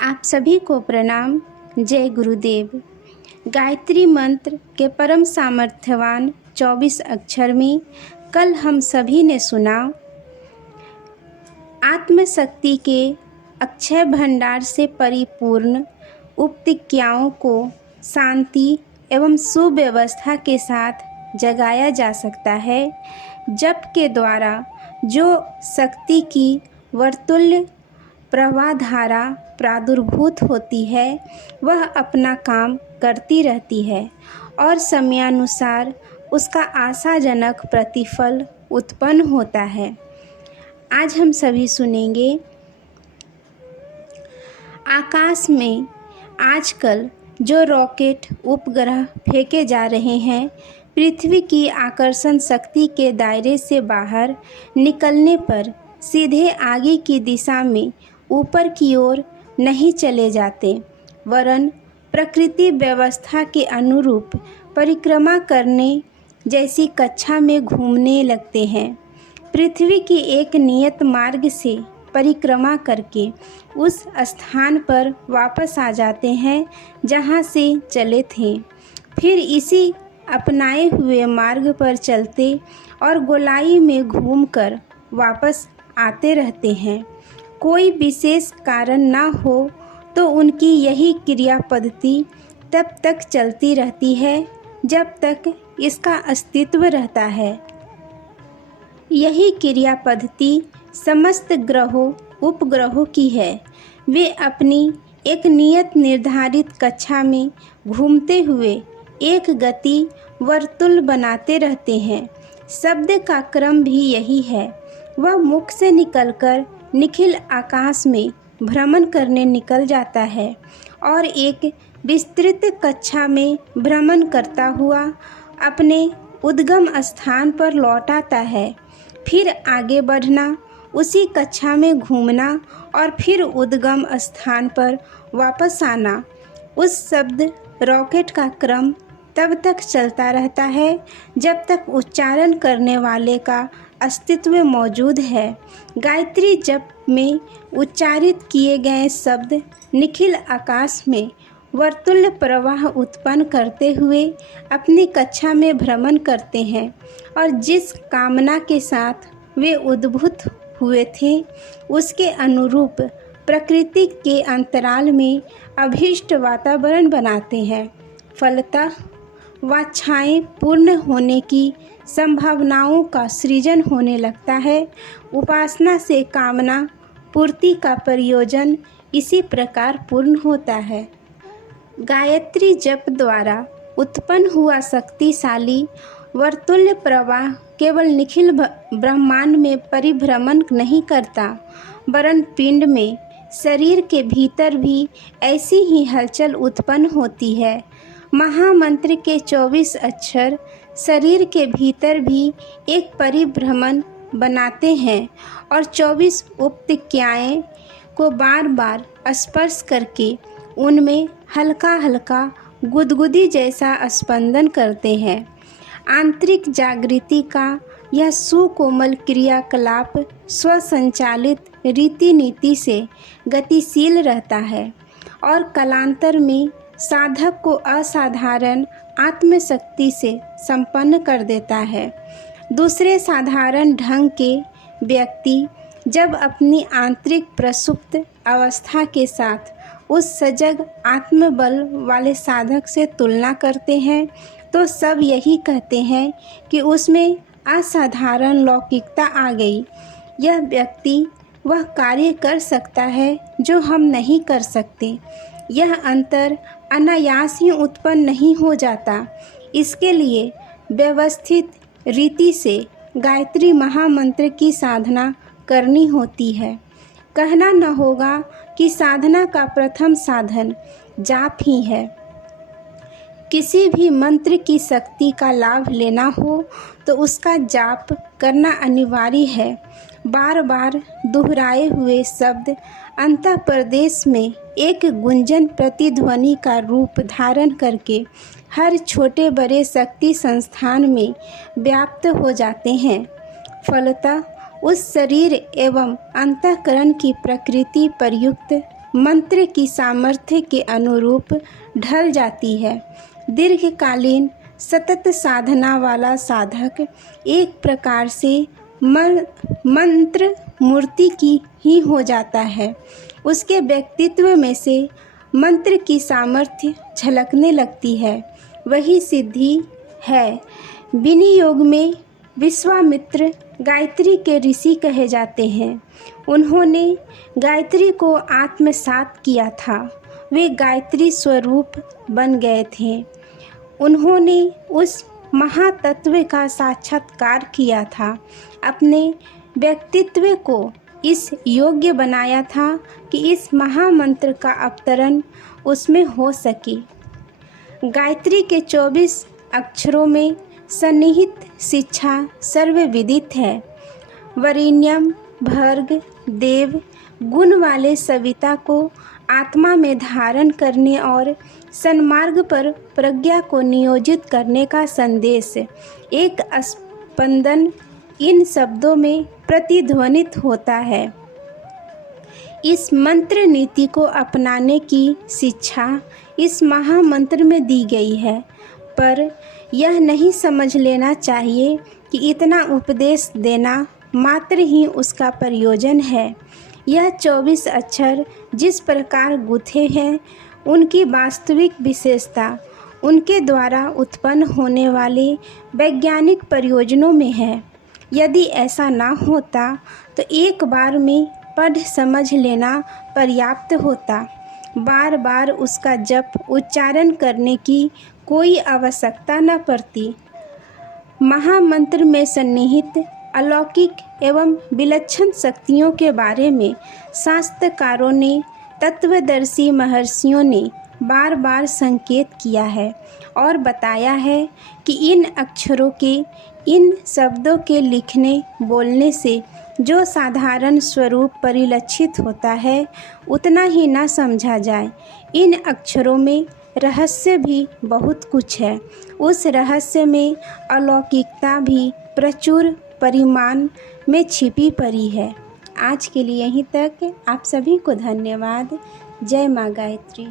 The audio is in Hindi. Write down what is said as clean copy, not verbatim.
आप सभी को प्रणाम। जय गुरुदेव। गायत्री मंत्र के परम सामर्थ्यवान 24 अक्षर में कल हम सभी ने सुना, आत्मशक्ति के अक्षय भंडार से परिपूर्ण उपतिक्रियाओं को शांति एवं सुव्यवस्था के साथ जगाया जा सकता है। जप के द्वारा जो शक्ति की वर्तुल्य प्रवाह धारा प्रादुर्भूत होती है वह अपना काम करती रहती है और समयानुसार उसका आशाजनक प्रतिफल उत्पन्न होता है। आज हम सभी सुनेंगे, आकाश में आजकल जो रॉकेट उपग्रह फेंके जा रहे हैं, पृथ्वी की आकर्षण शक्ति के दायरे से बाहर निकलने पर सीधे आगे की दिशा में ऊपर की ओर नहीं चले जाते, वरन प्रकृति व्यवस्था के अनुरूप परिक्रमा करने जैसी कक्षा में घूमने लगते हैं। पृथ्वी की एक नियत मार्ग से परिक्रमा करके उस स्थान पर वापस आ जाते हैं जहां से चले थे। फिर इसी अपनाए हुए मार्ग पर चलते और गोलाई में घूमकर वापस आते रहते हैं। कोई विशेष कारण ना हो तो उनकी यही क्रिया पद्धति तब तक चलती रहती है जब तक इसका अस्तित्व रहता है। यही क्रिया पद्धति समस्त ग्रहों उपग्रहों की है। वे अपनी एक नियत निर्धारित कक्षा में घूमते हुए एक गति वर्तुल बनाते रहते हैं। शब्द का क्रम भी यही है। वह मुख से निकलकर निखिल आकाश में भ्रमण करने निकल जाता है और एक विस्तृत कक्षा में भ्रमण करता हुआ अपने उद्गम स्थान पर लौट आता है। फिर आगे बढ़ना, उसी कक्षा में घूमना और फिर उद्गम स्थान पर वापस आना। उस शब्द रॉकेट का क्रम तब तक चलता रहता है जब तक उच्चारण करने वाले का अस्तित्व मौजूद है। गायत्री जप में उच्चारित किए गए शब्द निखिल आकाश में वर्तुल्य प्रवाह उत्पन्न करते हुए अपनी कक्षा में भ्रमण करते हैं और जिस कामना के साथ वे उद्भूत हुए थे उसके अनुरूप प्रकृति के अंतराल में अभीष्ट वातावरण बनाते हैं। फलतः वांछाएं पूर्ण होने की संभावनाओं का सृजन होने लगता है। उपासना से कामना पूर्ति का प्रयोजन इसी प्रकार पूर्ण होता है। गायत्री जप द्वारा उत्पन्न हुआ शक्तिशाली वर्तुल्य प्रवाह केवल निखिल ब्रह्मांड में परिभ्रमण नहीं करता, वरन पिंड में शरीर के भीतर भी ऐसी ही हलचल उत्पन्न होती है। महामंत्र के 24 अक्षर शरीर के भीतर भी एक परिभ्रमण बनाते हैं और 24 उपतिक्रियाएं को बार बार स्पर्श करके उनमें हल्का हल्का गुदगुदी जैसा स्पंदन करते हैं। आंतरिक जागृति का यह सुकोमल क्रियाकलाप स्वसंचालित रीति नीति से गतिशील रहता है और कालांतर में साधक को असाधारण आत्मशक्ति से संपन्न कर देता है। दूसरे साधारण ढंग के व्यक्ति जब अपनी आंतरिक प्रसुप्त अवस्था के साथ उस सजग आत्मबल वाले साधक से तुलना करते हैं तो सब यही कहते हैं कि उसमें असाधारण लौकिकता आ गई। यह व्यक्ति वह कार्य कर सकता है जो हम नहीं कर सकते। यह अंतर अनायास ही उत्पन्न नहीं हो जाता। इसके लिए व्यवस्थित रीति से गायत्री महामंत्र की साधना करनी होती है। कहना न होगा कि साधना का प्रथम साधन जाप ही है। किसी भी मंत्र की शक्ति का लाभ लेना हो तो उसका जाप करना अनिवार्य है। बार बार दोहराए हुए शब्द अंतःप्रदेश में एक गुंजन प्रतिध्वनि का रूप धारण करके हर छोटे बड़े शक्ति संस्थान में व्याप्त हो जाते हैं। फलतः उस शरीर एवं अंतःकरण की प्रकृति प्रयुक्त मंत्र की सामर्थ्य के अनुरूप ढल जाती है। दीर्घकालीन सतत साधना वाला साधक एक प्रकार से मंत्र मूर्ति की ही हो जाता है। उसके व्यक्तित्व में से मंत्र की सामर्थ्य झलकने लगती है। वही सिद्धि है। विनियोग में विश्वामित्र गायत्री के ऋषि कहे जाते हैं। उन्होंने गायत्री को आत्मसात किया था। वे गायत्री स्वरूप बन गए थे। उन्होंने उस महातत्व का साक्षात्कार किया था। अपने व्यक्तित्व को इस योग्य बनाया था कि इस महामंत्र का अवतरण उसमें हो सके। गायत्री के 24 अक्षरों में सन्निहित शिक्षा सर्वविदित है। वरेण्यम भर्ग देव गुण वाले सविता को आत्मा में धारण करने और सन्मार्ग पर प्रज्ञा को नियोजित करने का संदेश एक स्पंदन इन शब्दों में प्रतिध्वनित होता है। इस मंत्र नीति को अपनाने की शिक्षा इस महामंत्र में दी गई है, पर यह नहीं समझ लेना चाहिए कि इतना उपदेश देना मात्र ही उसका प्रयोजन है। यह 24 अक्षर जिस प्रकार गुथे हैं, उनकी वास्तविक विशेषता उनके द्वारा उत्पन्न होने वाले वैज्ञानिक प्रयोजनों में है। यदि ऐसा ना होता तो एक बार में पढ़ समझ लेना पर्याप्त होता। बार बार उसका जप उच्चारण करने की कोई आवश्यकता न पड़ती। महामंत्र में सन्निहित अलौकिक एवं विलक्षण शक्तियों के बारे में शास्त्रकारों ने, तत्वदर्शी महर्षियों ने बार बार संकेत किया है और बताया है कि इन अक्षरों के, इन शब्दों के लिखने बोलने से जो साधारण स्वरूप परिलक्षित होता है उतना ही ना समझा जाए। इन अक्षरों में रहस्य भी बहुत कुछ है। उस रहस्य में अलौकिकता भी प्रचुर परिमाण में छिपी पड़ी है। आज के लिए यहीं तक। आप सभी को धन्यवाद। जय माँ गायत्री।